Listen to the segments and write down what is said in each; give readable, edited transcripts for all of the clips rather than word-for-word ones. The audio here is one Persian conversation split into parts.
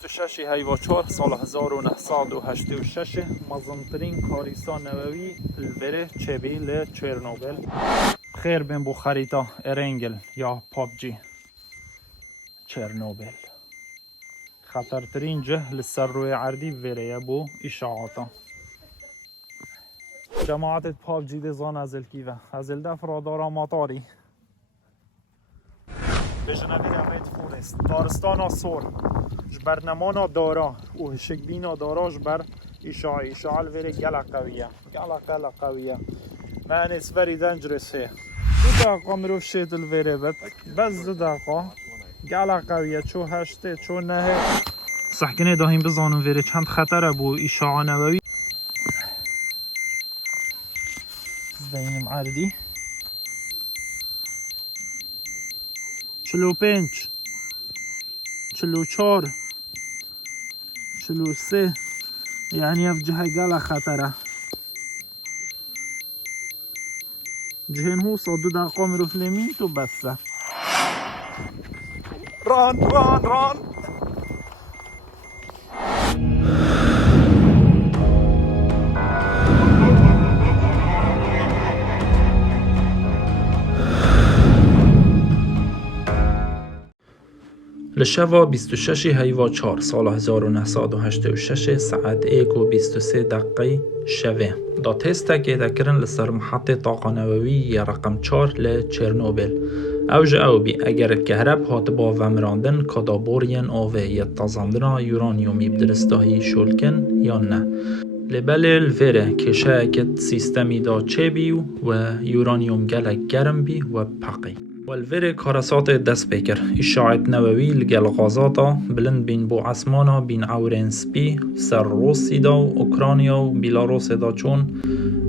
26 هیواچار سال 1986 مزمترین کاریسا نووی الوره چبی ل چرنوبل خیر بین بو خریطا ارنگل یا پابجی چرنوبل خطرترین جه لسر روی عردی وره بو اشاعاتا جماعت پابجی دزان ازل کیوه ازل دفرا دارا مطاری بجنه دیگه همه فورست دارستان سور جبر نمانا دارا و هشکبینا دارا جبر اشاعه الوره گلا قویه man it's very dangerous here دو دقیقا مروف شید الوره بس 2 دقیقا گلا قویه چو هشته چو نه سحکنه داهیم بزانون وره چند خطره بو اشاعه نووی زدینم عردی 45 44 43 يعني في جهة قال خطرة جهن هو صدو دقا مرو فلمين تو بس ران لشوا 26 هیواچار سال 1986 ساعت 1 و 23 دقیقه شوه دا تستا که دکرن لسر محطه طاقه نووی یا رقم 4 لچرنوبل او بی اگر کهرب هات با ومراندن کدابورین آوه یا تازاندنا یورانیومی بدرستاهی شلکن یا نه لبل الوره کشه اکت سیستمی دا چه بیو و یورانیوم گلک گرم بی و پقی والوره کارسات دست بکر اشاعت نووی لگل غازاتا بلند بین بو عسمانا بین عورین سپی سر روسی دا و اوکرانیا و بیلاروس دا چون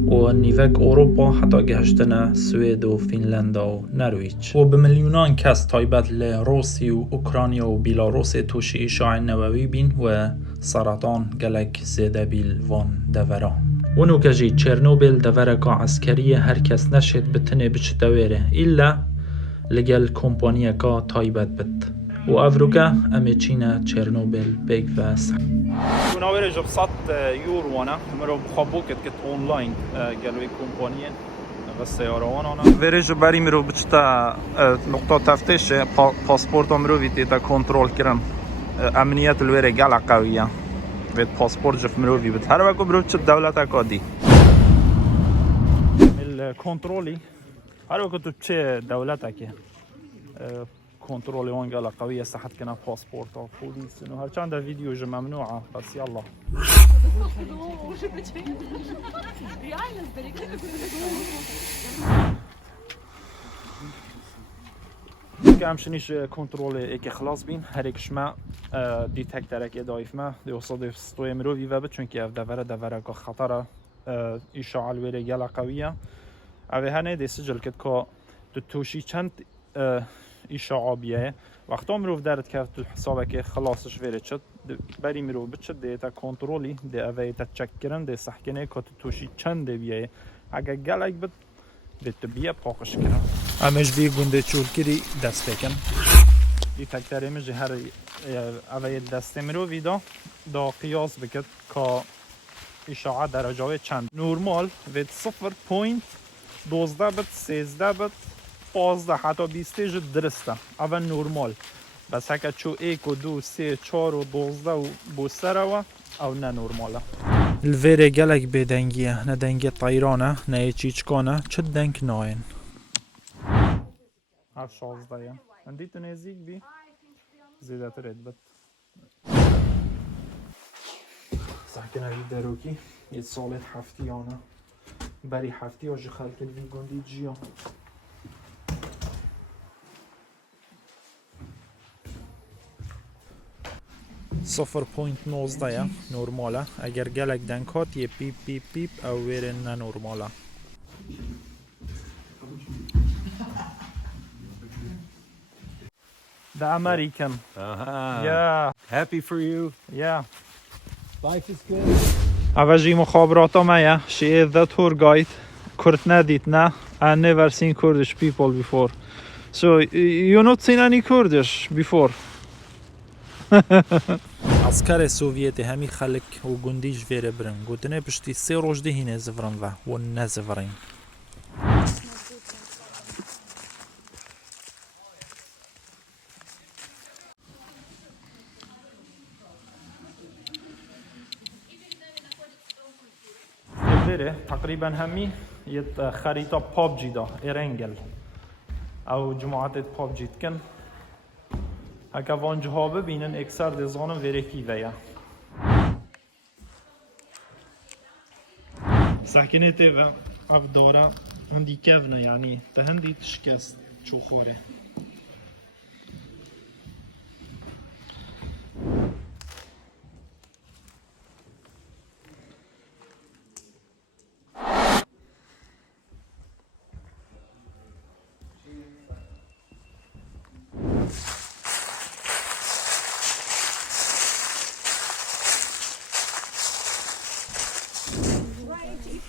و نیوک اوروپا حتی گهشتن سوید و فینلند و نرویج و به میلیونان کس تایبت لروسی و اوکرانیا و بیلاروس توشی اشاعت نووی بین و سرطان گلک زیده بیل وان دورا ونو کجی چرنوبل دورکا عسکری هر کس نشد بتنه بچ دوره ایلا لگل کمپانیه که تایبت بد و افروکا امی چینه چرنوبل بیگ واسع كنا ورجع بصات يورو وانا مرو بخبوكت كت اونلاين قالوا كومبانيه السياره وانا ورجع بري مرو بچتا نقطه تفتيش پاسپورت مرو ويتا كنترول كرن امنيات الوري قال قويه بيت پاسپورت جف مرو بي بت هر وقت برو چ دولت اكادي الكنترولي هر وقت تو چه دولتکه کنترل اون قال قويه صحت كنا باسبورت او بوليس انه هر چند فيديو جو ممنوعه بس يلا كامشنيش كنترول ايك خلاص بين هريك شما ديتكترك ضعيف ما يصادف ستوي مروفي وبت چونكي اف دفره خطره اشاعه الوره قال قويه اوه هنه دی سجل کد که تو توشی چند اشاعه بیه وقتا مروف درد که تو حسابه که خلاصش ویره چد بری مروف بچد دیتا کنترولی دی اوه تا چک کرن دی سحکنه که تو توشی چند بیه اگه گلک بد تو بیه پاکش کرن امش بی گنده چول کری دست بکن دی تکتره مجه هر اوه دست مروفی دا قیاس بکد که اشاعه درجه چند نورمال وید 0.12 بت 13 بت 15 حتی 20 جد درسته اول نورمال بس هکه چو 1 و 2 3 4 و 12 و بوستره و او نه نورماله الویره گلک بدنگیه نه دنگ طیرانه نه چیچکانه چه دنگ ناین هر 16 اندی تو نزدیک بی زیده ترید بت سحکنه بی دروکی یه سالت هفتیانه بری هفتی آجی خلق الوی گندی جیا 0.19 نورماله اگر گلک دنکات یه پیپ پیپ پیپ او ویره نه نورماله The American. Yeah. Happy for you. Yeah. Life is good. اوجی مخابرات مایا she is the tour guide Kurt ندید نه I never seen Kurdish people before so you not seen any Kurdish before عسكر سوفيتي همي خلق و گندیج ویره برن گوتنه پشتی 3 روز ده هینه زفرن و نزفرین. ویره تقریبا همی یه خریطه پابجی دا ایرنگل او جماعت پابجی کن اگه وانجه ها ببینن اکثر دزانم ویره کی ویا ساکنه و اف داره هندی کفنه یعنی تا هندی تشکست چو خوره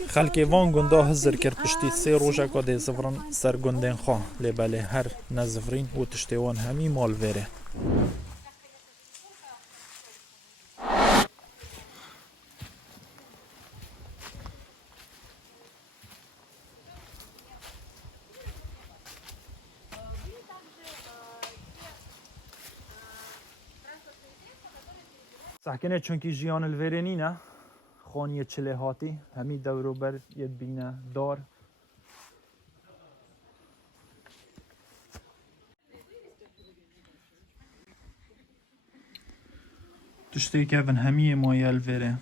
خلکی وان گنده هزر کرد پشتی 3 روزه که ده زفرن سر گندین خواه لباله هر نزفرین و تشتیوان همی مال ویره. ساکنه چونکی جیان الویرینی نه خانی چله هاتی همی دورو بر ید بینه دار تشتی که ون همی مایل ویره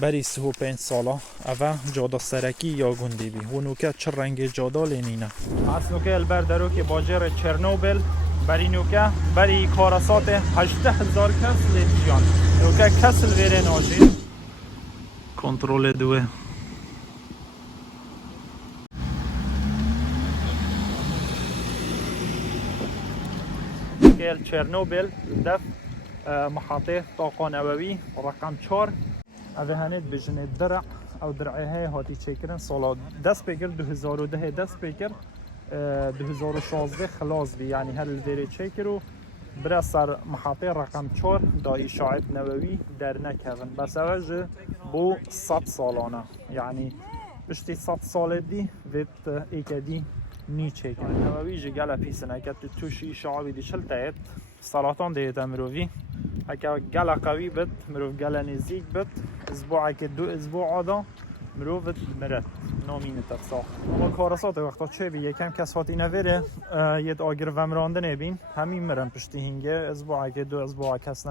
بری 35 ساله اوه جادا سرکی یا گندی بی و نوکه چه رنگ جادا لینینه از نوکه البر درو که باجر چرنوبل بری نوکه بری کارسات 18,000 کس لیتیان نوکه کسل ویره ناجی کنترل دوه که چرنوبل دف محطه طاقه نووی رقم 4 اوه هنید بجنه درع او درعه های هاتی چکرن سالا دست بکر 2010 دست بکر 2016 خلاص بی یعنی هر الویره چکرو برا سر محطه رقم 4 دا اشاعت نووی در نکرن بس اوه بو 100 سالانه یعنی بشتی 100 سال دی ویت ایکدی نی چکرن نووی جه گل پیسنه که توشی اشاعه بیدی چل تایت سلطان دیت مروی اگه گل قوی بد مروف گل نزدیک بد اسبوع که 2 اسبوع عادا مروف مرد نامین تفساخ اما کارسات وقتا چه بی یکم کس هاتی نویره ید آگر ومرانده نبین همین مرن پشتی هنگه اسبوع که 2 اسبوع کس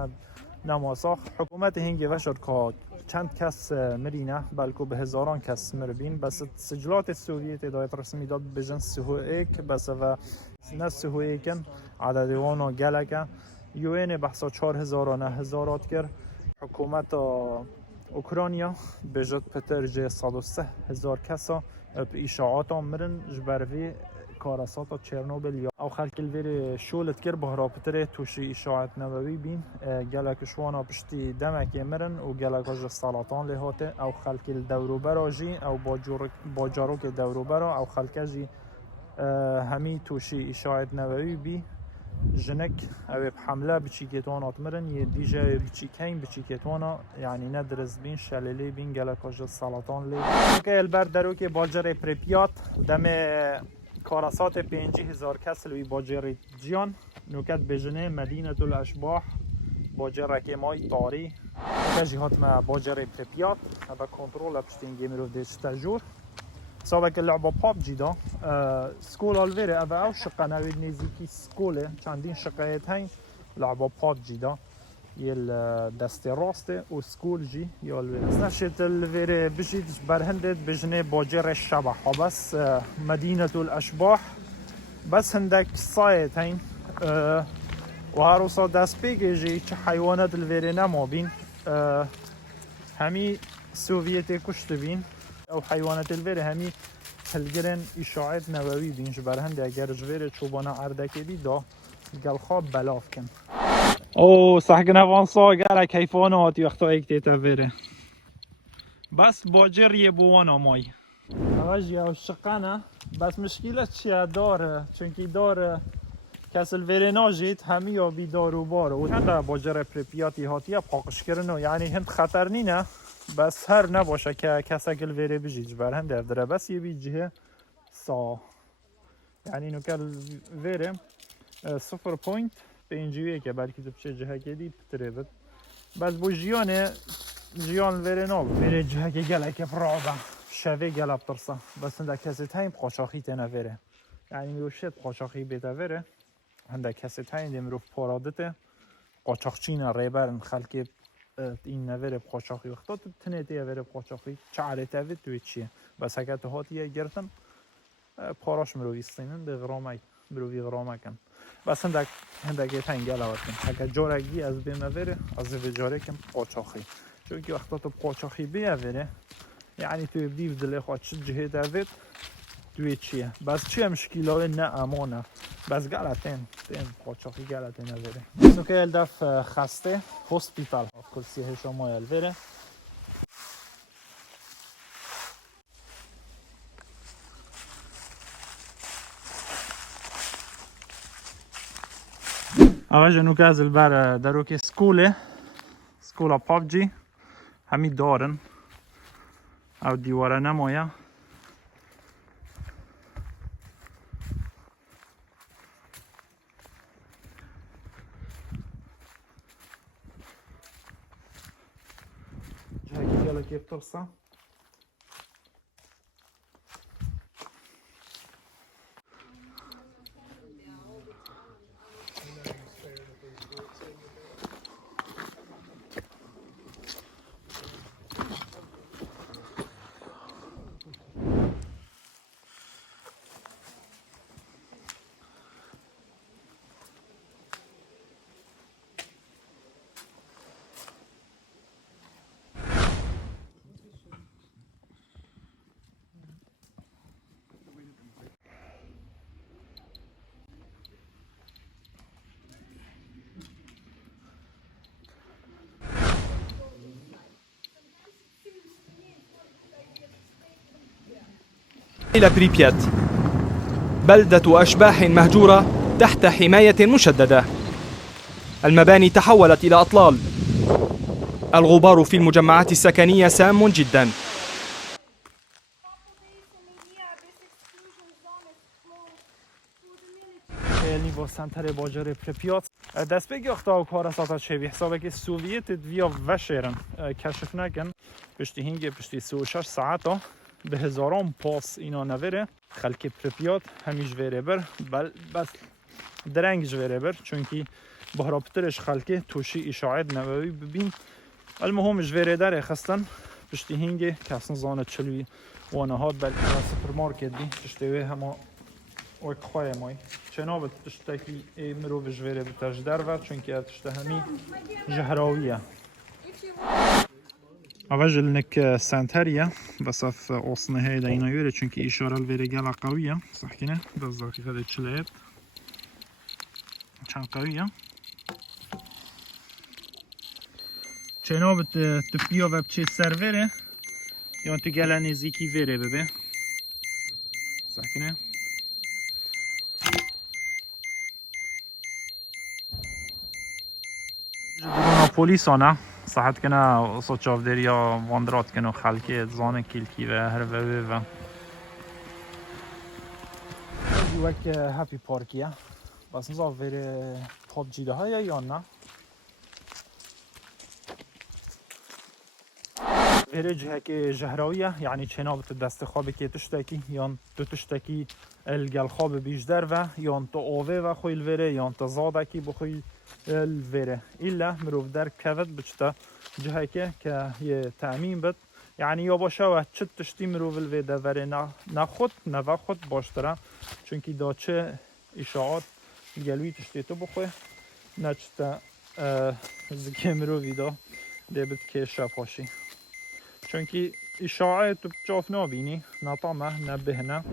نماساخ حکومت هنگه وشد که چند کس مرینه بلکه به هزاران کس مربین بس سجلات سوویت ادایت رسمی داد بجن سهوئیک بس و نه سهوئیکن عدد وانا گلکه یوین بحثا 4,000 نه هزارات کرد حکومت اوکراینیا بجد پتر جه 103,000 کسا اشاعات مرن جبروی کارسات چرنوبل یا او خلک الویر شولت کرد بهرا پتر توشی اشاعت نووی بین گلک شوانا پشتی دمک مرن و گلک جه سلطان لحاته او خلک الدورو برا جی او با جاروک دورو برا او خلک جی همی توشی اشاعت نووی بی جنك او بحمله بچيكتوانات مرن يديجا بچيكين بچيكتوانا يعني ندرس بين شلالي بين گلكاج سلطان لي که البر درو که باجر پریپیات دم کارسات 5,000 کس لوی باجر جیان نوکت بجنه مدینه الاشباح باجر که مای طاری جهات ما باجر پریپیات هذا کنترل بشتين گیمرو دیش تجور سابق اللعبه پابجی دا سکول الویره او شقه نوید نزیکی سکوله چندین شقایت هین لعبه پابجی دا یل دست راسته و سکول جی یا الویره نشت الویره بجید برهندت بجنه باجر الشبح بس مدینه الاشباح بس هندک سایت هین و هروسا دست بگه جی چه حیوانات الویره نما بین همی سوویتی کشت بین او حیوانات الویره همی هلگرن اشاعت نووی بینش برهنده اگر جویر چوبانه اردکی بی دا قال خواب بلاف کن او سحقنا وانصا قال كيفانات وقتا اكتيتا فيري بس باجر يبوانا ماي اجي او شقنا بس مشكلة چیه داره چونکی داره کسل ویره ناجید همی یا بی دارو باره و چند باجر پریپیاتی هاتیه پاکش کردنو یعنی هند خطر نینه بس هر نباشه که کسکل ویره بجید بر هند داره بس یه بی جهه سا یعنی اینو کل ویره 0.5 که بلکه تو بچه جهه که دی بتره بد بس بو جیان ویره ناب ویره جهه که گله که پرابه شوه گله بترسه بس هنده کسی تایم قاچاقی تنه ویره یعنی میرو شد قاچاقی بیته ویره هنده کسی تایم دی میرو پارادته قاچاقچین ریبرن خلکی این نویره قاچاقی وقتا تنه دیه ویره قاچاقی چه علیته وید توی چیه بس اگه تو هاتیه گرتن پاراش مروی استینن ده غرامه مروی غرامه کن بس هندگه تایم گله وقتن اگه جارگی از بیم ویره از وی جاره کن قاچاقی چونکی وقتا تو قاچاقی بیه ویره یعنی توی دیو دلی خواهد چه جهه دوید توی چیه بس چیه مشکلای نه امانه بس گلتین قاچاقی گلتین نویره بس که الدف خسته هسپیتال کلسیه شما الویره اوه جنو که از البر درو که سکولا پابجی همی دارن او دیواره نمایه جهه که که بترسه إلى بريبيات بلدة أشباح مهجورة تحت حماية مشددة. المباني تحولت إلى أطلال. الغبار في المجمعات السكنية سام جدا. نیو سنتر باجر پریپیات دست بگی اختا کار ساعت شبیه حسابه که سوویت ویا وشرن کشف نکن پشتی هنگه پشتی 36 ساعتا به هزاران پاس اینا نوره خلک پریپیات همیش وره بر بس درنگش وره بر چونکی بهرابترش خلکه توشی اشاعت نووی ببین المهمش وره داره خستن پشتی هنگه کسان زانه چلوی وانهات بل سپرمارکت دی پشتی همه اوی خواه مای چنابت تشتاکی مرو بجوره بتاج در و چونکه تشتهمی جهراویه اوجل نك سنتريا بس في اصنه هاي دينا يوري چونكي اشاره الفيريجالا قويه صح كده بس دقيقه تشلات كان قويه چنابت تفيا و بچه سروره یا تو گله نزدیکی وره ببه صح كده جدونا پولیسانه صحت کنه سوچاودری یا واندرات کنه خلکی زانه کلکی و هر و وک هپی پارکیه بس نزا وره پابجی ده های یا نه وره جهه که جهراویه یعنی چنابت دست خوابه که تشتکی یا تو تشتکی الگل خواب بیشتر و یا تو آوه و خوی الوره یا تو زاده کی بخوی الوره إلا مروف در كذا بجتا جهة كهي تأمين بد يعني يا باشا وحشت تشتي مروف الوده وره نخود نوخود باشتره چونكي دا چه إشاعات گلوی تشتي تو بخواه نچتا زكي مروفي دا ديبت که شفاشي چونكي إشاعات تو بجاف نابيني نطامه نبهنه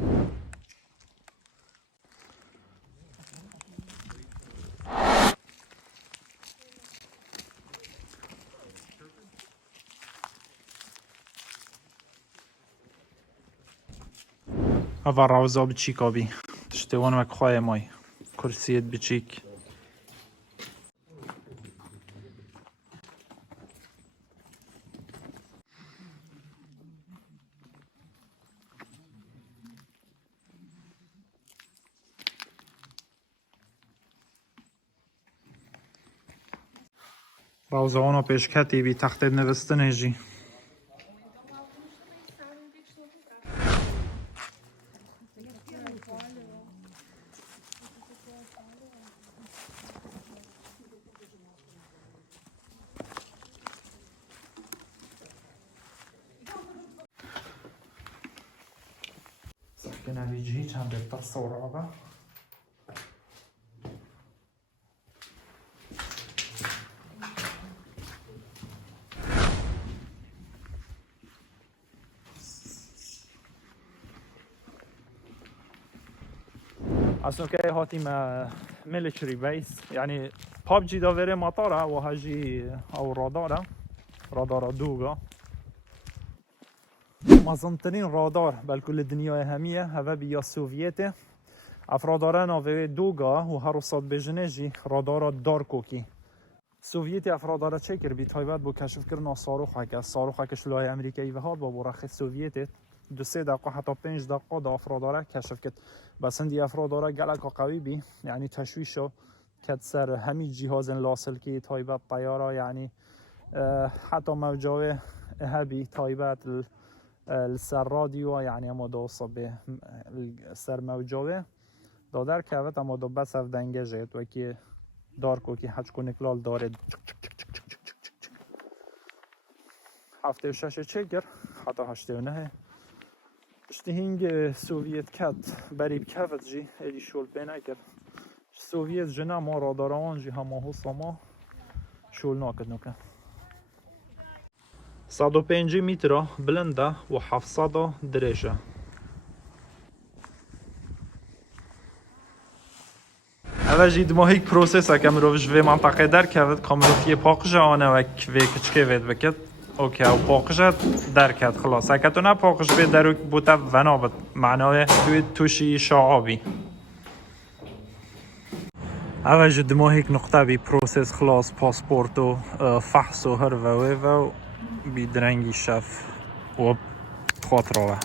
هوا روزا بچیک آبی تشتوان مک خواه مای کرسیت بچیک روزاوانا پیشکتی بی تخت نوستن هجی سكن هذه چند تصور آقا اصلا که هاتیم ميليتري بيس يعني بابجي داوره مطاره وهاجي او رادار دوغا مازنترین رادار بالکل دنیای همیه هوا بیا سوویته افراداره ناوه دوگا و هر صد بجنجی رادار دارکوکی سوویت افراداره چه کر بی تایبت بو کشف کردن صاروخ که شلای امریکایی و ها با برخ سوویت 2-3 دقیقه حتی 5 دقیقه دا افراداره کشف کرد بس اندی افراداره گلک قوی بی یعنی تشویشو کد سر همی جهاز لاسلکی تایبت طیاره یعنی حتی موجاوه هبی تایبت السر راديو يعني اما دو صبه السر موجوه دادر كافت اما دو بس اف دنگه جيت وكي داركو كي حج كونكلال دارد هفته و شش چگر حتی هشته و نه اشتهینگ سوویت کت بریب کافت جی ایدی شول بینه کرد سوویت جنه ما راداران جی همه حصا ما شول ناکد نکن 105 متر بلنده و 700 درجه اوه جید ماهیک پروسس که مروفش وی منطقه در کرد که مروفی پاقش آنه و وی کچکه وید بکد اوکی او پاقش در کرد خلاص اگه تو نه پاقش وی در بوده ونابد معنای توشی شعابی اوه جید ماهیک نقطه بی پروسس خلاص پاسپورت و فحص و هر و بدرنگی شف و خاطره